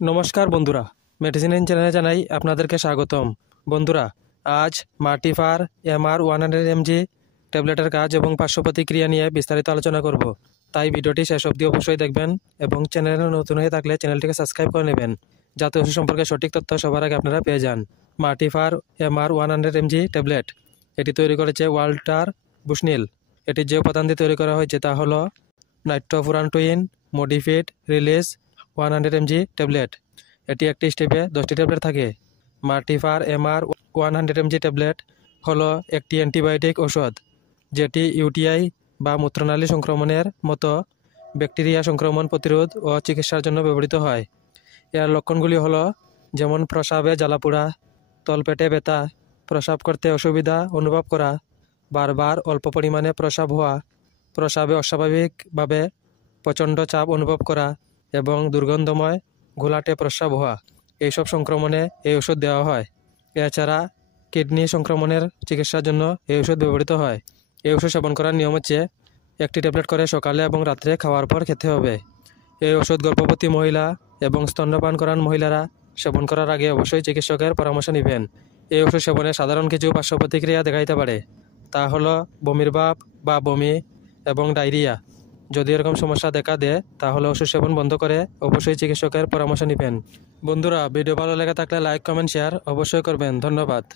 নমস্কার বন্ধুরা, মেডিসিন চ্যানেলে জানাই আপনাদেরকে স্বাগতম। বন্ধুরা, আজ মার্টিফার MR100 mg ট্যাবলেটের কাজ এবং পার্শ্ব প্রতিক্রিয়া নিয়ে বিস্তারিত আলোচনা করব। তাই ভিডিওটি শেষ অবধি অবশ্যই দেখবেন এবং চ্যানেলে নতুন হয়ে থাকলে চ্যানেলটিকে সাবস্ক্রাইব করে নেবেন, যাতে ওষুধ সম্পর্কে সঠিক তথ্য সবার আগে আপনারা পেয়ে যান। মার্টিফার MR100 mg ট্যাবলেট এটি তৈরি করেছে ওয়াল্টার বুশনিল। এটি যে উপাদান দিয়ে তৈরি করা হয়েছে তা হলো নাইট্রোফুরান্টোইন মডিফাইড রিলিজ 100 mg ট্যাবলেট। এটি একটি স্টেপে 10টি ট্যাবলেট থাকে। মার্টিফার MR100 mg ট্যাবলেট হলো একটি অ্যান্টিবায়োটিক ওষুধ, যেটি ইউটিআই বা মূত্রনালী সংক্রমণের মতো ব্যাকটেরিয়া সংক্রমণ প্রতিরোধ ও চিকিৎসার জন্য ব্যবহৃত হয়। এর লক্ষণগুলি হলো যেমন প্রস্রাবে জ্বালাপোড়া, তলপেটে ব্যথা, প্রস্রাব করতে অসুবিধা অনুভব করা, বারবার অল্প পরিমাণে প্রস্রাব হওয়া, প্রস্রাবে অস্বাভাবিকভাবে প্রচণ্ড চাপ অনুভব করা এবং দুর্গন্ধময় ঘোলাটে প্রস্রাব হওয়া। এইসব সংক্রমণে এই ওষুধ দেওয়া হয়। এছাড়া কিডনি সংক্রমণের চিকিৎসার জন্য এই ওষুধ ব্যবহৃত হয়। এই ওষুধ সেবন করার নিয়ম হচ্ছে একটি ট্যাবলেট করে সকালে এবং রাত্রে খাওয়ার পর খেতে হবে। এই ওষুধ গর্ভবতী মহিলা এবং স্তন্যপান করান মহিলারা সেবন করার আগে অবশ্যই চিকিৎসকের পরামর্শ নেবেন। এই ওষুধ সেবনে সাধারণ কিছু পার্শ্ব প্রতিক্রিয়া দেখা দিতে পারে, তা হলো বমির ভাব বা বমি এবং ডায়রিয়া। যদি এরকম সমস্যা দেখা দেয় তাহলে ওষুধ সেবন বন্ধ করে অবশ্যই চিকিৎসকের পরামর্শ নেবেন। বন্ধুরা, ভিডিও ভালো লেগে থাকলে লাইক, কমেন্ট, শেয়ার অবশ্যই করবেন। ধন্যবাদ।